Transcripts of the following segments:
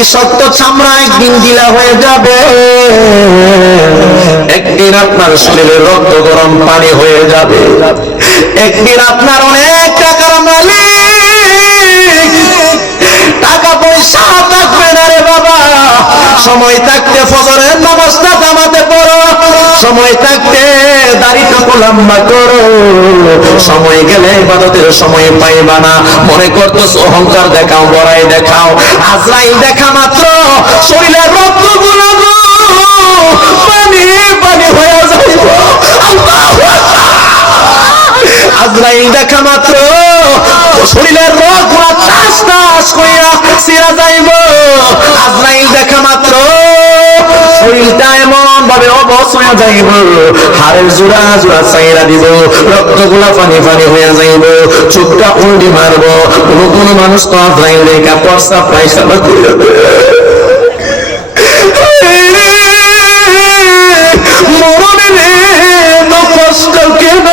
এই শক্ত চামড়া একদিন ঢিলা হয়ে যাবে, একদিন আপনার শরীরে রক্ত গরম পানি হয়ে যাবে, একদিন আপনার অনেক টাকার মালিক, টাকা পয়সা থাকবে না রে বাবা। সময় থাকতে ফজরের নামাজটা জামাতে পড়ো, সময় থাকতে দাড়িটুকু লম্বা করো, সময় গেলে ইবাদতের সময় পাইবা না। মনে করতেছ অহংকার দেখাও, বড়াই দেখাও, আজরাইল দেখা মাত্র শরীরের রক্তগুলো পানি পানি হয়ে যাইব। আজরাইল দেখা মাত্র শরীরের রক্তগুলো টাস টাস কইরা ছিঁড়া যাইব। আজরাইল দেখা মাত্র শরীরটা এমন ভাবে অবশ হয়ে যাইব, হাড়ের জোড়া জোড়া চাইরা দিব, রক্তগুলা পানি পানি হয়ে যাইব, চোখটা উল্টি মারব। কোন মানুষ তো আজরাইল দেখা পর্সা পায়খানা কইরা কষ্ট কেন?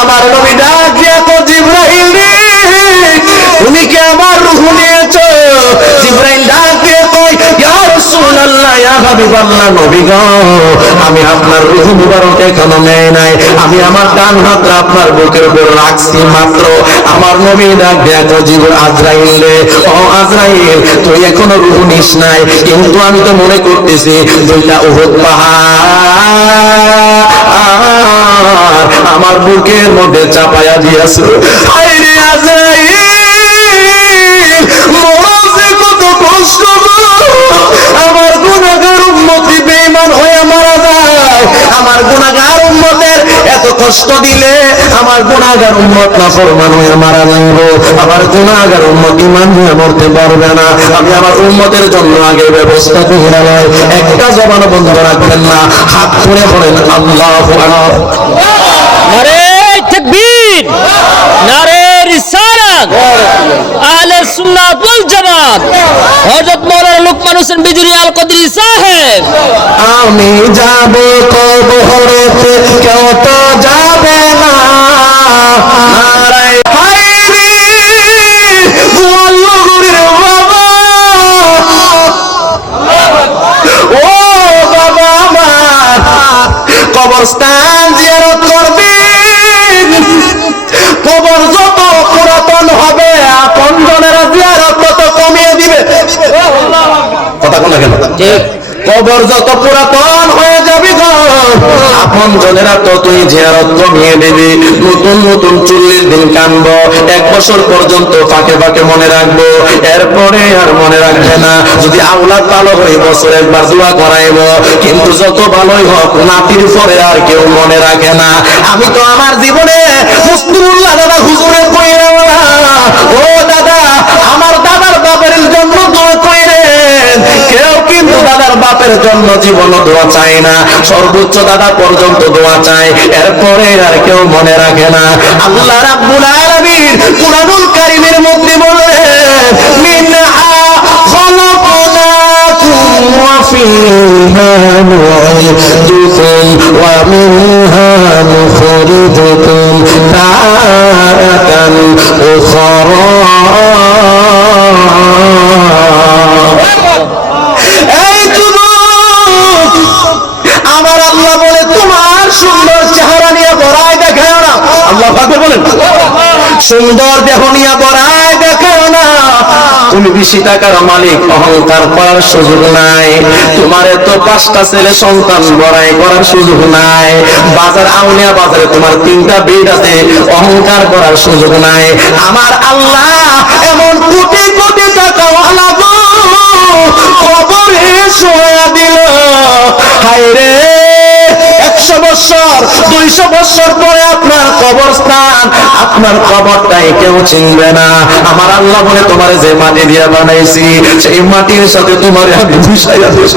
আমার নবী ডাক দিয়া কো জিবরাইল রে, তুমি কি আমার রূহ নিয়েছো? জিবরাইল ডাক দিয়ে কই ইয়া রাসূলুল্লাহ, ইয়া হাবিবাল্লাহ, নবী গো আমি আপনার রূহ মুবারক এখনো নেই নাই, আমি আমার ডান হাতটা আপনার বুকের উপর রাখছি মাত্র। আমার নবী ডাক দিয়ে কো আজরাইল রে, ও আজরাইল তুই এখনো রূহ নিস নাই, কিন্তু আমি তো মনে করতেছি দুইটা উহুদ পাহাড় আমার বুকের মধ্যে চাপায়া দিয়েছে। আইরে আজরাইল মরছে কত কষ্ট, আমার গুনাহগার উম্মতি বেঈমান হয়ে মারা যায়। আমার গুনাহগার উম্মতের এত কষ্ট দিলে আমার গুনাহগার উম্মত নাফরমান হয়ে মারা যাবে, আমার গুনাহগার উম্মত ঈমান নিয়ে মরতে পারবে না। আমি আমার উম্মতের জন্য আগে ব্যবস্থা করে নেই। একটা জবান বন্ধ রাখবেন না, হাত তুলে পড়েন আল্লাহু আকবার। নারে তাকবীর, নারে রিসালাত, আহলে সুন্নাত ওয়াল জামাত, হযরত মাওলানা লুকমান হোসেন বিজুরি আল কদরি সাহেব। আমি যাব কবরেতে, কেউ তো যাবে না। নারায়ে হায়রে গোয়ালনগরের বাবা, ও বাবা আমার কবরস্থান জিয়ারত করবেন। কবর যত পুরাতন হবে আপনজনেরা জিয়ারত তত কমিয়ে দিবে। কথা কোন কেন? ঠিক। কবর যত পুরাতন হয়ে যাবে গো, আপনজনেরা ততই জিয়ারত কমিয়ে দেবে। নতুন নতুন 40 দিন কানবো, 1 বছর পর্যন্ত ফাঁকে ফাঁকে মনে রাখবো, এরপরে আর মনে রাখবে না। যদি আওলাদ ভালো হয় বছরে একবার দোয়া করাইবো, কিন্তু যত ভালোই হোক নাতির পরে আর কেউ মনে রাখে না। আমি তো আমার জীবনে মুস্তাফুল্লাহ দাদা হুজুরের কইরা, ও দাদা আমার দাদার বাপের জন্য দোয়া কইরেন। কেউ কিন্তু দাদার বাপের জন্য জীবন দোয়া চায় না, সর্বোচ্চ দাদা পর্যন্ত দোয়া চায়, এরপরে আর কেউ মনে রাখে না। আল্লাহ রাব্বুল আলামিন কুরআনুল কারীমের মধ্যে বলেন, মিনহা খালাকনাকুম ওয়া ফিহা নুঈদুকুম ওয়া মিনহা নুখরিজুকুম তারাতান উখরা। আমার আল্লাহ বলে তোমার সুন্দর চেহারা নিয়ে বড়াই দেখাও না। আল্লাহ পাক বলেন সুন্দর দেহ নিয়ে বড়াই দেখাও না। তুমি বেশি টাকার মালিক, অহংকার করার সুযোগ নাই। তোমার এত 5টা ছেলে সন্তান, বড়াই করার সুযোগ নাই। বাজার আউলিয়া বাজারে তোমার 3টা বেড আছে, অহংকার করার সুযোগ নাই। আমার আল্লাহ এমন কোটি কোটি টাকা ওয়ালা গো কবরে শোয়া দিল। হায় রে 100 বছর 200 বছর পরে আপনার কবরস্থান, আপনার কবরটাই কেউ চিনবে না। আমার আল্লাহ বলে তোমার যে মাটি দিয়ে বানাইছি সেই মাটির সাথে তোমার আমি মিশাইয়া দেব।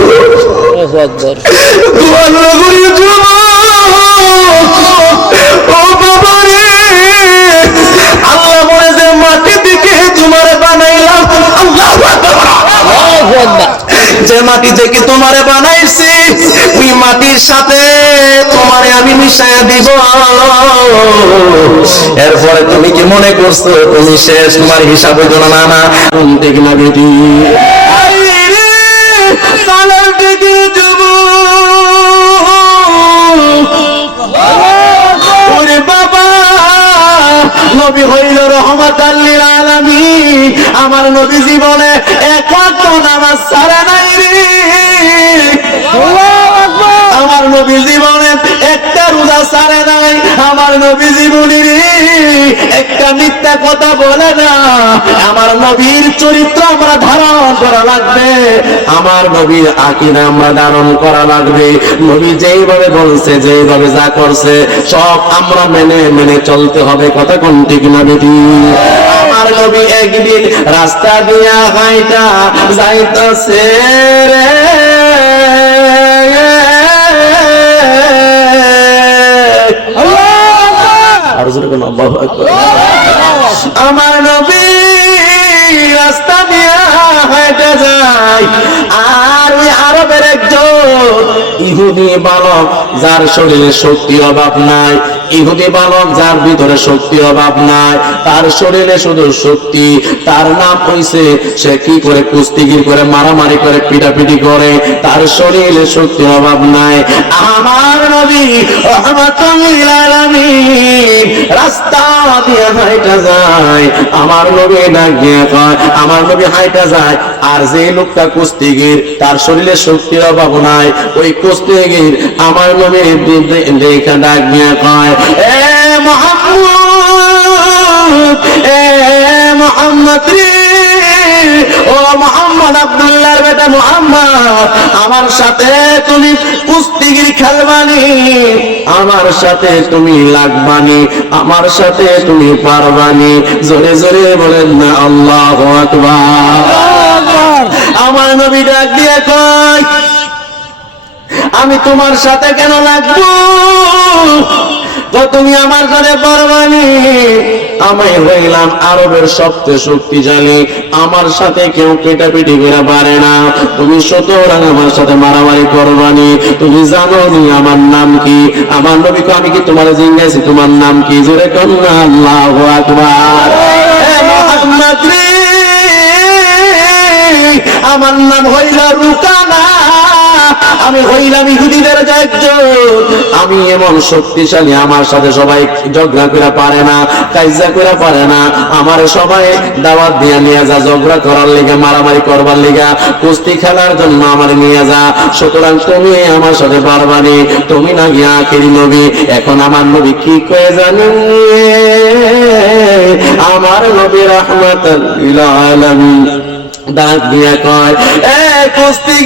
আল্লাহু আকবার। ও বাবা রে, আল্লাহ বলে যে মাটি থেকে তোমার বানাইলাম, আল্লাহু আকবার, আল্লাহু আকবার, যে মাটি থেকে তোমারে বানাইছি ওই মাটির সাথে তোমারে আমি মিশাইয়া দিব। এরপরে তুমি কি মনে করছো তুমি শেষ, তোমার হিসাব হইতো না? না, ঠিক না বেটি? নবী হইল রহমাতাল লিল আলামিন। আমার নবী জীবনে এক ওয়াক্ত নামাজ ছাড়ে নাই রে। আমার নবী জীবনে একটা রোজা ছাড়ে নাই। আমার নবী জীবনে একটা মিথ্যা কথা বলে না। আমার নবীর চরিত্র আমরা ধারণ করা লাগবে, আমার নবীর আকীদা আমরা ধারণ করা লাগবে। নবী যেইভাবে বলছে, যেইভাবে যা করছে সব আমরা মেনে মেনে চলতে হবে। কথা কোন ঠিক না বেটি? আমার নবী একদিন রাস্তা দিয়া হাইটা যাইতাছে রে, আমার নবী রাস্তা দিয়া হেঁটে যায়, আর ওই আরবের একজন ইহুদি বালক যার শরীরে শক্তির অভাব নাই, ইহুদি বালক যার ভিতরে শক্তির অভাব নাই, তার শরীরে শুধু শক্তি, তার নাম হইছে সে কি করে কুস্তিগির করে, মারামারি করে, পিটাপিটি করে, তার শরীরে শক্তির অভাব নাই। আমার নবী রাহমাতুল লিল আলামিন রাস্তা দিয়ে হাইটা যায়, আমার নবী ডাক দিয়ে কয়, আমার নবী হাইটা যায়, আর যে লোকটা কুস্তিগির তার শরীরে শক্তির অভাব নাই, ওই কুস্তিগির আমার নবীর দেখে ডাক দিয়ে কয়, এ মুহাম্মদ, এ মুহাম্মদ রে, ও মুহাম্মদ, আব্দুল্লাহর বেটা মুহাম্মদ, আমার সাথে তুমি কুস্তিগির খেলবানি, আমার সাথে তুমি লাগবানি, আমার সাথে তুমি পারবানি। জোরে জোরে বলেন না আল্লাহু আকবার। আমার নবী ডাক দিয়ে কয়, আমি তোমার সাথে কেন লাগবো? তো তুমি আমার সাথে পারবানি? আমি হইলাম আরবের সবচেয়ে শক্তিশালী, আমার সাথে কেউ পেটাপিটি করে পারে না, তুমি সুতরাং আমার সাথে মারামারি করবানি। তুমি জানো নি আমার নাম কি? আমার নবী কয়, আমি কি তোমার জিজ্ঞাসি তোমার নাম কি? জোরে কন্যা আল্লাহু আকবার। হে মুহাম্মদ রে, আমার নাম হইল রুকানা, আমি হইলাম ইহুদিদের একজন, আমি এমন শক্তিশালী, আমার সাথে সবাই ঝগড়া করে পারে না, কাইজা করে পারে না, আমার সবাই দাওয়াত দিয়ে নিয়ে যা, ঝগড়া করার লিগা, মারামারি করবার লিগা, কুস্তি খেলার জন্য আমার নিয়ে যা, সুতরাং তুমি আমার সাথে পারবানি, তুমি না গিয়া আখিরি নবী। এখন আমার নবী কি কয়ে জানেন? আমার নবী রাহমাতাল লিল আলামিন ডাক দিয়ে কয়, এ কুস্তি